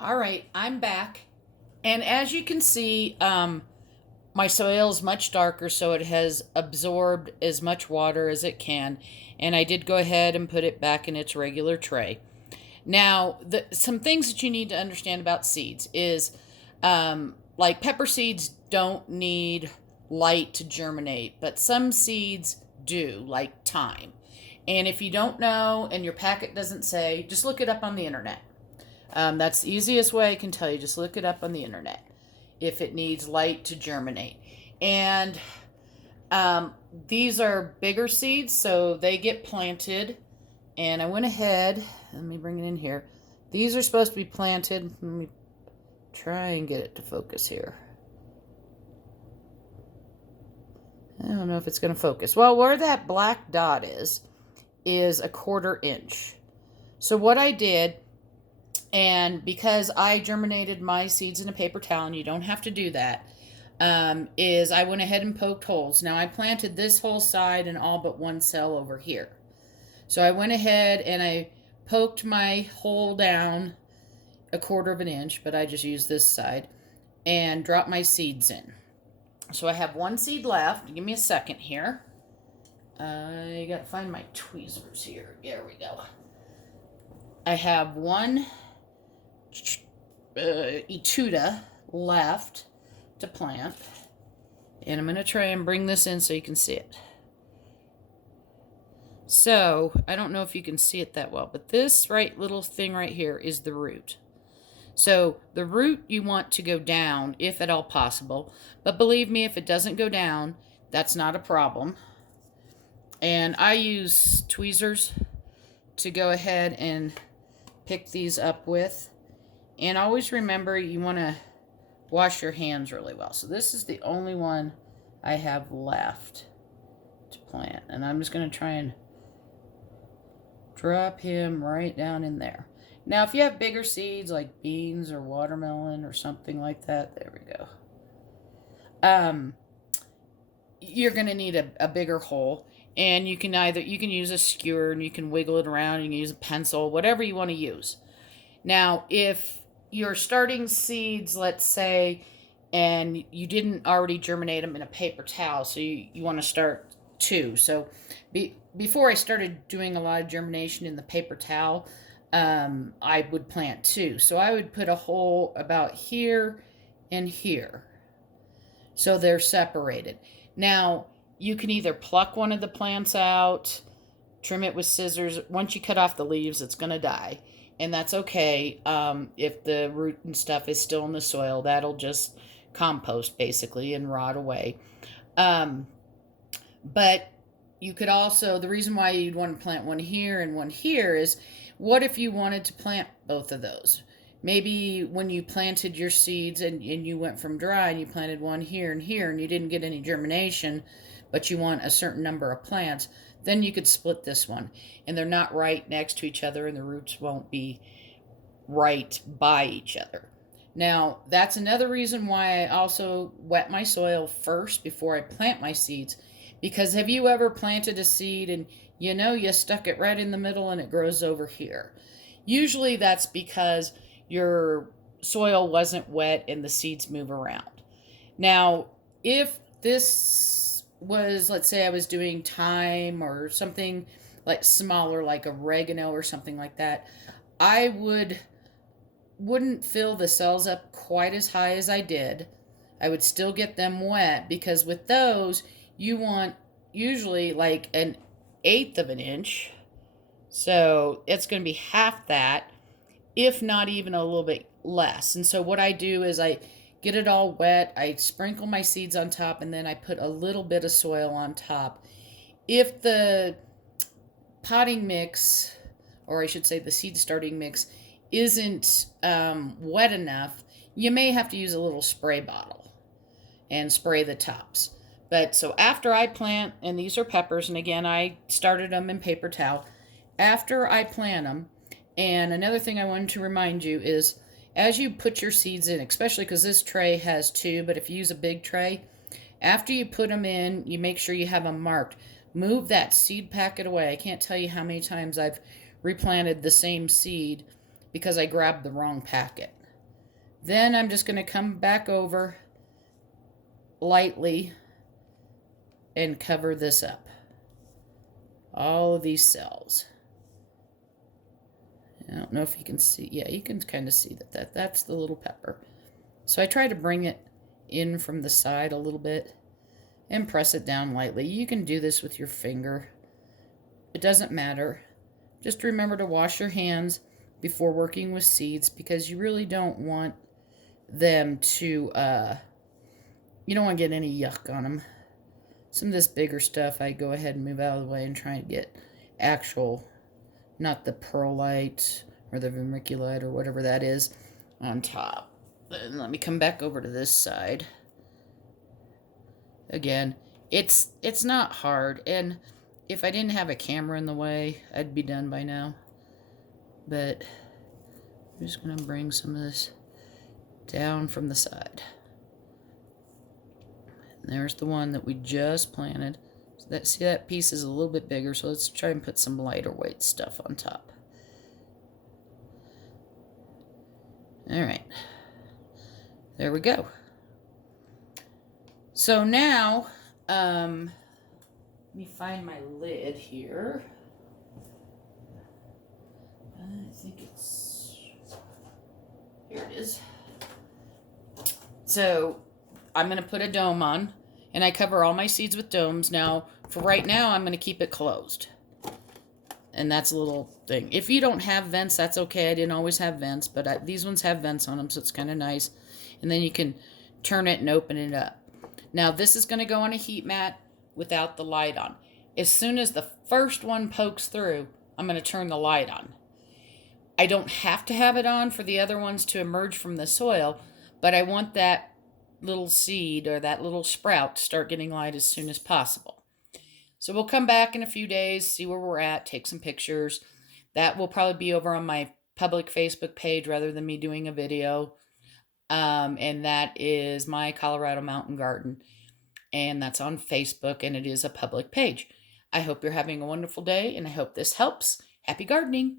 All right, I'm back. And as you can see, my soil is much darker, so it has absorbed as much water as it can. And I did go ahead and put it back in its regular tray. Now, some things that you need to understand about seeds is like pepper seeds don't need light to germinate, but some seeds do, like thyme. And if you don't know and your packet doesn't say, just look it up on the internet. That's the easiest way I can tell you. Just look it up on the internet if it needs light to germinate. And these are bigger seeds, so they get planted. And I went ahead, let me bring it in here. These are supposed to be planted. Let me try and get it to focus here. I don't know if it's going to focus. Well, where that black dot is a 1/4 inch. So what I did, and because I germinated my seeds in a paper towel, and you don't have to do that, is I went ahead and poked holes. Now I planted this whole side and all but one cell over here. So I went ahead and I poked my hole down a 1/4 inch, but I just used this side, and dropped my seeds in. So I have one seed left. Give me a second here. I gotta find my tweezers here. There we go. I have one Etuda left to plant, and I'm going to try and bring this in so you can see it. So I don't know if you can see it that well, but this little thing right here is the root. So the root you want to go down if at all possible, but believe me, if it doesn't go down, that's not a problem. And I use tweezers to go ahead and pick these up with. And always remember, you want to wash your hands really well. So this is the only one I have left to plant. And I'm just going to try and drop him right down in there. Now, if you have bigger seeds like beans or watermelon or something like that, there we go. You're going to need a bigger hole. And you can use a skewer and you can wiggle it around. You can use a pencil, whatever you want to use. Now, if you're starting seeds, let's say, and you didn't already germinate them in a paper towel, so you want to start two. So before I started doing a lot of germination in the paper towel, I would plant two. So I would put a hole about here and here. So they're separated. Now, you can either pluck one of the plants out, trim it with scissors. Once you cut off the leaves, it's going to die. And that's okay. If the root and stuff is still in the soil, that'll just compost basically and rot away. But you could also, the reason why you'd want to plant one here and one here is, what if you wanted to plant both of those? Maybe when you planted your seeds and you went from dry and you planted one here and you didn't get any germination, but you want a certain number of plants, then you could split this one. And they're not right next to each other, and the roots won't be right by each other. Now, that's another reason why I also wet my soil first before I plant my seeds. Because have you ever planted a seed and you stuck it right in the middle and it grows over here? Usually that's because your soil wasn't wet and the seeds move around. Now, if this was, let's say I was doing thyme or something like smaller, like oregano or something like that, I wouldn't fill the cells up quite as high as I did. I would still get them wet, because with those, you want usually like an 1/8 of an inch. So it's going to be half that, if not even a little bit less. And so what I do is I get it all wet, I sprinkle my seeds on top, and then I put a little bit of soil on top. If the potting mix, or I should say the seed starting mix, isn't wet enough, you may have to use a little spray bottle and spray the tops. But so after I plant, and these are peppers, and again, I started them in paper towel. After I plant them, and another thing I wanted to remind you is, as you put your seeds in, especially because this tray has two, but if you use a big tray, after you put them in, you make sure you have them marked. Move that seed packet away. I can't tell you how many times I've replanted the same seed because I grabbed the wrong packet. Then I'm just going to come back over lightly and cover this up. All of these cells. I don't know if you can see. Yeah, you can kind of see that's the little pepper. So I try to bring it in from the side a little bit and press it down lightly. You can do this with your finger. It doesn't matter. Just remember to wash your hands before working with seeds, because you really don't want them to, you don't want to get any yuck on them. Some of this bigger stuff, I go ahead and move out of the way and try and get actual, not the perlite or the vermiculite or whatever that is, on top. Then let me come back over to this side. Again, it's not hard, and if I didn't have a camera in the way, I'd be done by now. But I'm just going to bring some of this down from the side. And there's the one that we just planted. So see, that piece is a little bit bigger, so let's try and put some lighter weight stuff on top. All right. There we go. So now, let me find my lid here. I think it's, here it is. So I'm going to put a dome on, and I cover all my seeds with domes. Now, for right now, I'm going to keep it closed. And that's a little thing. If you don't have vents, that's okay. I didn't always have vents, but these ones have vents on them, so it's kind of nice. And then you can turn it and open it up. Now, this is going to go on a heat mat without the light on. As soon as the first one pokes through, I'm going to turn the light on. I don't have to have it on for the other ones to emerge from the soil, but I want that little seed or that little sprout to start getting light as soon as possible. So we'll come back in a few days, see where we're at, take some pictures. That will probably be over on my public Facebook page rather than me doing a video. And that is My Colorado Mountain Garden. And that's on Facebook, and it is a public page. I hope you're having a wonderful day, and I hope this helps. Happy gardening!